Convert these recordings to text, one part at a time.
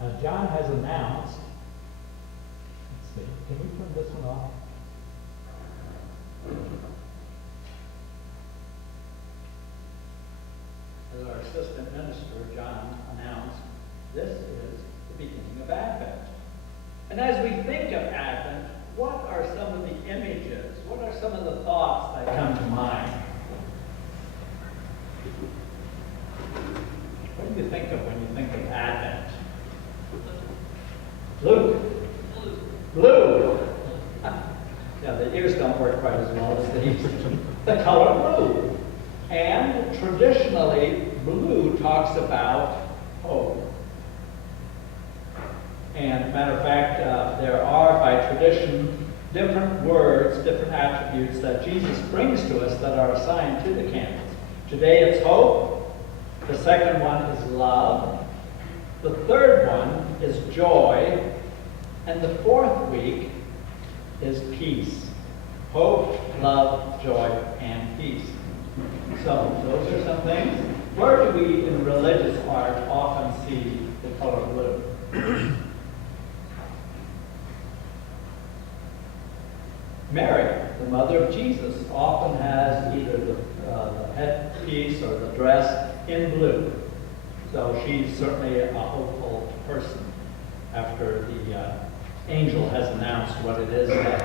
As John has announced, let's see, can we turn this one off? As our assistant minister, John, announced, this is the beginning of Advent. And as we think of Advent, what are some of the images? What are some of the thoughts that come to mind? What do you think of when you think of Advent? Blue. Blue. Yeah, the ears don't work quite as well as these. The color blue. And traditionally, blue talks about hope. And matter of fact, there are, by tradition, different words, different attributes that Jesus brings to us that are assigned to the candles. Today it's hope. The second one is love. The third one is joy. And the fourth week is peace. Hope, love, joy, and peace. So those are some things. Where do we in religious art often see the color blue? Mary, the mother of Jesus, often has either the headpiece or the dress in blue. So she's certainly a hopeful person after the angel has announced what it is that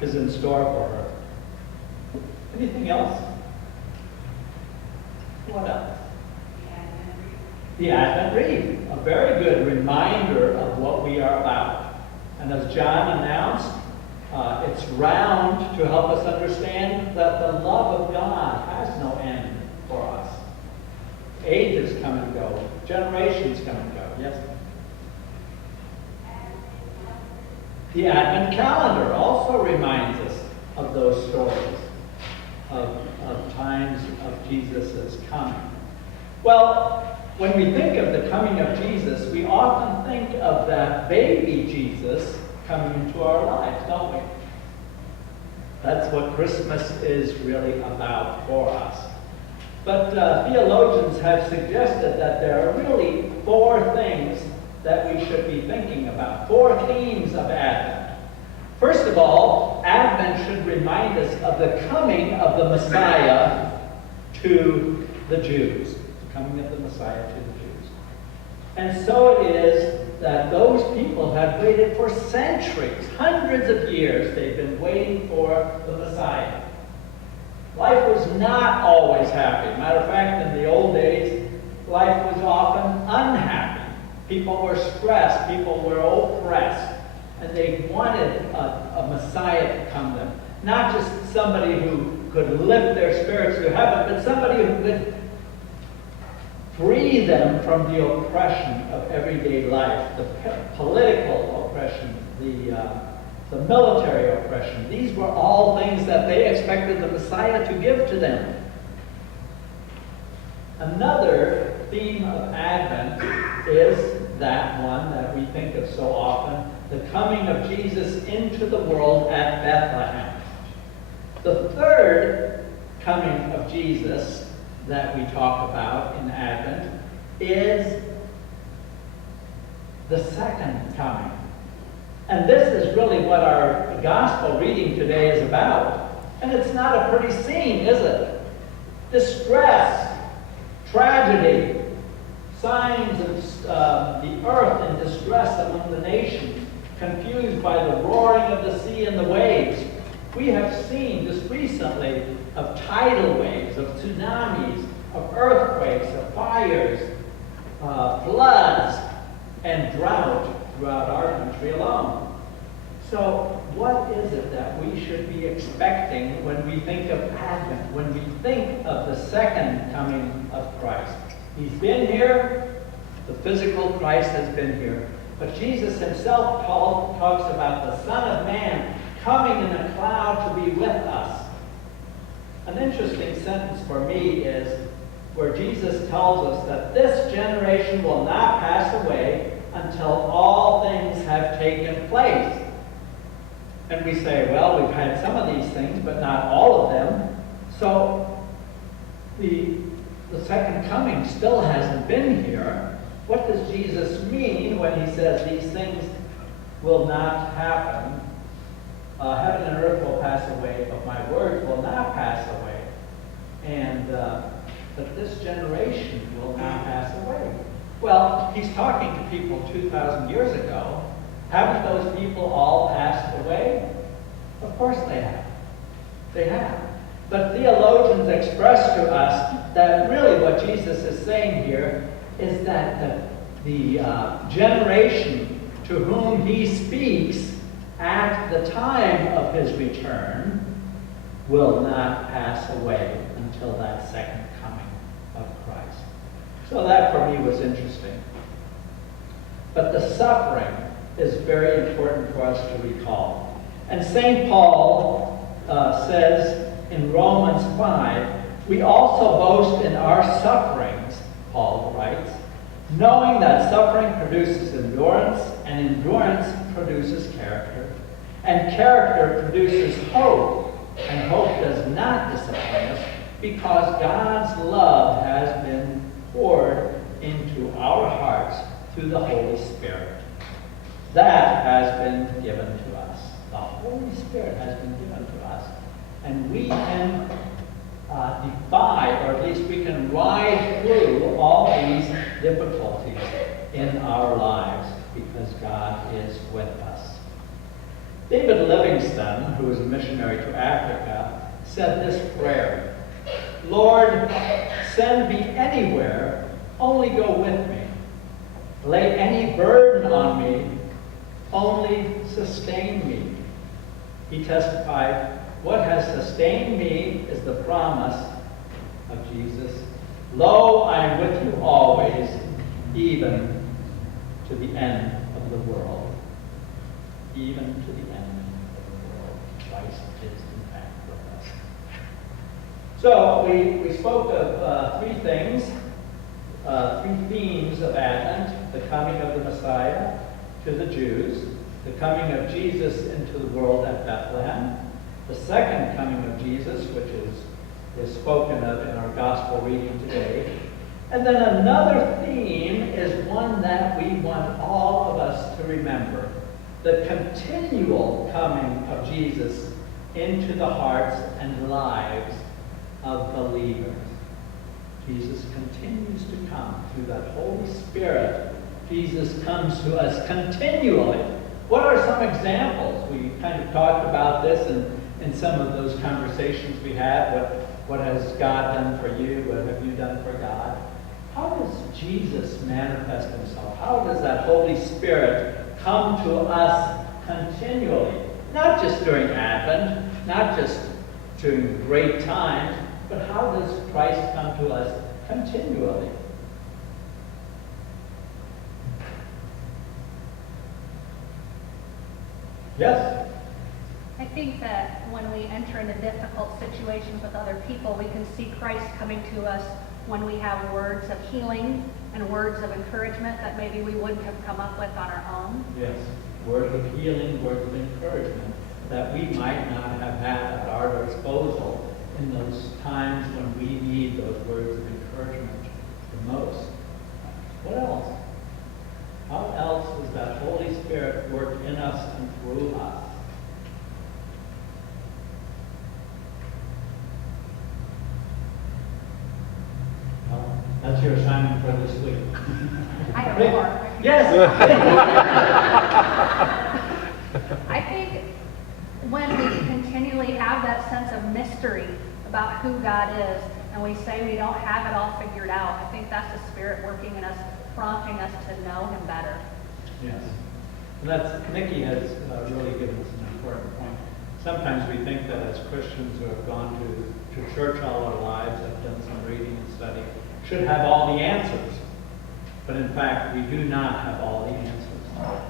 is in store for her. Anything else? What else? The Advent wreath, a very good reminder of what we are about. And as John announced, it's round to help us understand that the love of God has no end for us. Ages come and go, generations come and go. Yes? The Advent calendar also reminds us of those stories of times of Jesus' coming. Well, when we think of the coming of Jesus, we often think of that baby Jesus coming into our lives, don't we? That's what Christmas is really about for us. But theologians have suggested that there are really four things that we should be thinking about, four themes of Advent. First of all, Advent should remind us of the coming of the Messiah to the Jews. The coming of the Messiah to the Jews. And so it is that those people have waited for centuries, hundreds of years, they've been waiting for the Messiah. Life was not always happy. Matter of fact, in the old days, life was often unhappy. People were stressed, people were oppressed, and they wanted a Messiah to come to them. Not just somebody who could lift their spirits to heaven, but somebody who could free them from the oppression of everyday life, the political oppression, the military oppression. These were all things that they expected the Messiah to give to them. Another theme of Advent is that one that we think of so often, the coming of Jesus into the world at Bethlehem. The third coming of Jesus that we talk about in Advent is the second coming. And this is really what our gospel reading today is about. And it's not a pretty scene, is it? Distress, tragedy, signs of the earth in distress among the nations, confused by the roaring of the sea and the waves. We have seen just recently of tidal waves, of tsunamis, of earthquakes, of fires, floods, and drought throughout our country alone. So what is it that we should be expecting when we think of Advent, when we think of the second coming of Christ? He's been here, the physical Christ has been here, but Jesus himself talks about the Son of Man coming in a cloud to be with us. An interesting sentence for me is where Jesus tells us that this generation will not pass away until all things have taken place. And we say, well, we've had some of these things, but not all of them. So the second coming still hasn't been here. What does Jesus mean when he says these things will not happen. Heaven and earth will pass away, but my words will not pass away. And but this generation will not pass away. Well, he's talking to people 2,000 years ago. Haven't those people all passed away? Of course they have. They have. But theologians express to us that really what Jesus is saying here is that the generation to whom he speaks at the time of his return will not pass away until that second coming of Christ. So that for me was interesting. But the suffering is very important for us to recall. And St. Paul says in Romans 5, we also boast in our sufferings, Paul writes, knowing that suffering produces endurance, and endurance produces character, and character produces hope, and hope does not disappoint us, because God's love has been poured into our hearts through the Holy Spirit. That has been given to us. The Holy Spirit has been given to us. And we can defy, or at least we can ride through all these difficulties in our lives because God is with us. David Livingstone, who was a missionary to Africa, said this prayer: Lord, send me anywhere, only go with me. Lay any burden on me, only sustain me. He testified, what has sustained me is the promise of Jesus. Lo, I am with you always, even to the end of the world. Even to the end of the world. Christ is in fact with us. So we spoke of three things, three themes of Advent: the coming of the Messiah to the Jews, the coming of Jesus into the world at Bethlehem, the second coming of Jesus, which is spoken of in our gospel reading today. And then another theme is one that we want all of us to remember: the continual coming of Jesus into the hearts and lives of believers. Jesus continues to come through that Holy Spirit. Jesus comes to us continually. What are some examples? We kind of talked about this in some of those conversations we had. What has God done for you? What have you done for God? How does Jesus manifest himself? How does that Holy Spirit come to us continually? Not just during Advent, not just during great times, but how does Christ come to us continually? Yes? I think that when we enter into difficult situations with other people, we can see Christ coming to us when we have words of healing and words of encouragement that maybe we wouldn't have come up with on our own. Yes, words of healing, words of encouragement that we might not have had at our disposal in those times when we need those words of encouragement the most. What else? How else does that Holy Spirit work in us and through us? Well, that's your assignment for this week. I have more. Yes! I think when we continually have that sense of mystery about who God is, and we say we don't have it all figured out, I think that's the Spirit working in us, prompting us to know Him better. Yes. And that's, Nikki has really given us an important point. Sometimes we think that as Christians who have gone to church all our lives, have done some reading and study, should have all the answers. But in fact, we do not have all the answers.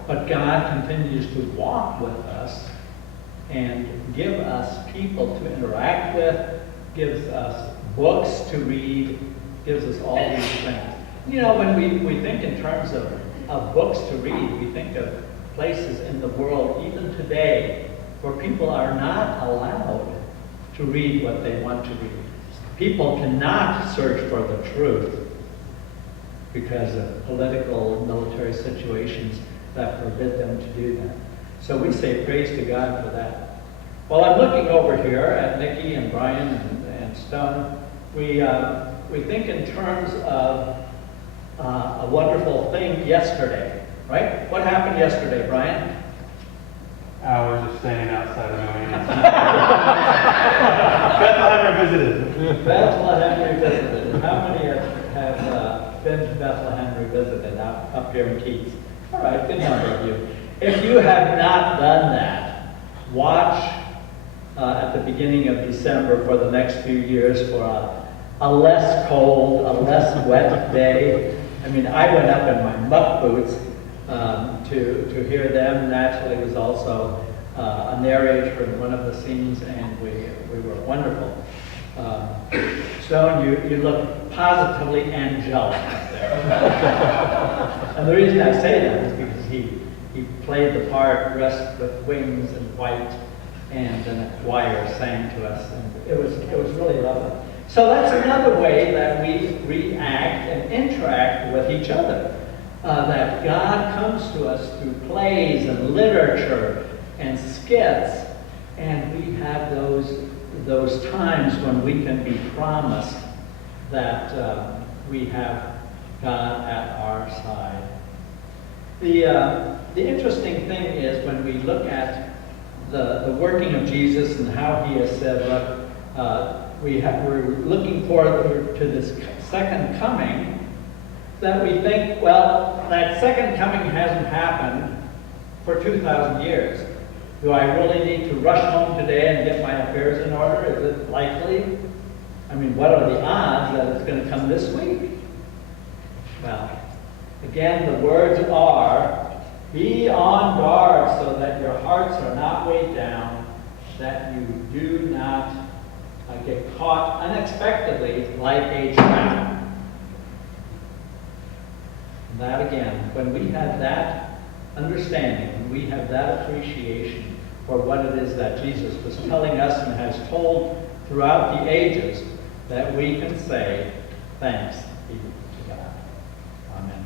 But God continues to walk with us and give us people to interact with, gives us books to read, gives us all these things. You know, when we think in terms of books to read, we think of places in the world, even today, where people are not allowed to read what they want to read. People cannot search for the truth. because of political, military situations that forbid them to do that. So we say praise to God for that. Well, I'm looking over here at Nikki and Brian and Stone. We think in terms of a wonderful thing yesterday, right? What happened yesterday, Brian? I was just standing outside of Moline. Bethlehem Revisited. Bethlehem Revisited. How many have been to Bethlehem Revisited up here in Keats? All right, good number of you. If you have not done that, watch at the beginning of December for the next few years for a less cold, a less wet day. I mean, I went up in my muck boots to hear them. Naturally, was also a narrator in one of the scenes, and we were wonderful. Stone, you look positively angelic up there. And the reason I say that is because he played the part dressed with wings and white, and then a choir sang to us, and it was really lovely. So that's another way that we react and interact with each other. That God comes to us through plays and literature and skits, and we have those times when we can be promised that we have God at our side. The interesting thing is when we look at the working of Jesus and how he has said, look, we're looking forward to this second coming, that we think, well, that second coming hasn't happened for 2,000 years. Do I really need to rush home today and get my affairs in order? Is it likely? I mean, what are the odds that it's going to come this week? Well, again, the words are, be on guard so that your hearts are not weighed down, that you do not get caught unexpectedly like a trap. And that again, when we have that understanding, when we have that appreciation for what it is that Jesus was telling us and has told throughout the ages, that we can say, thanks be to God. Amen.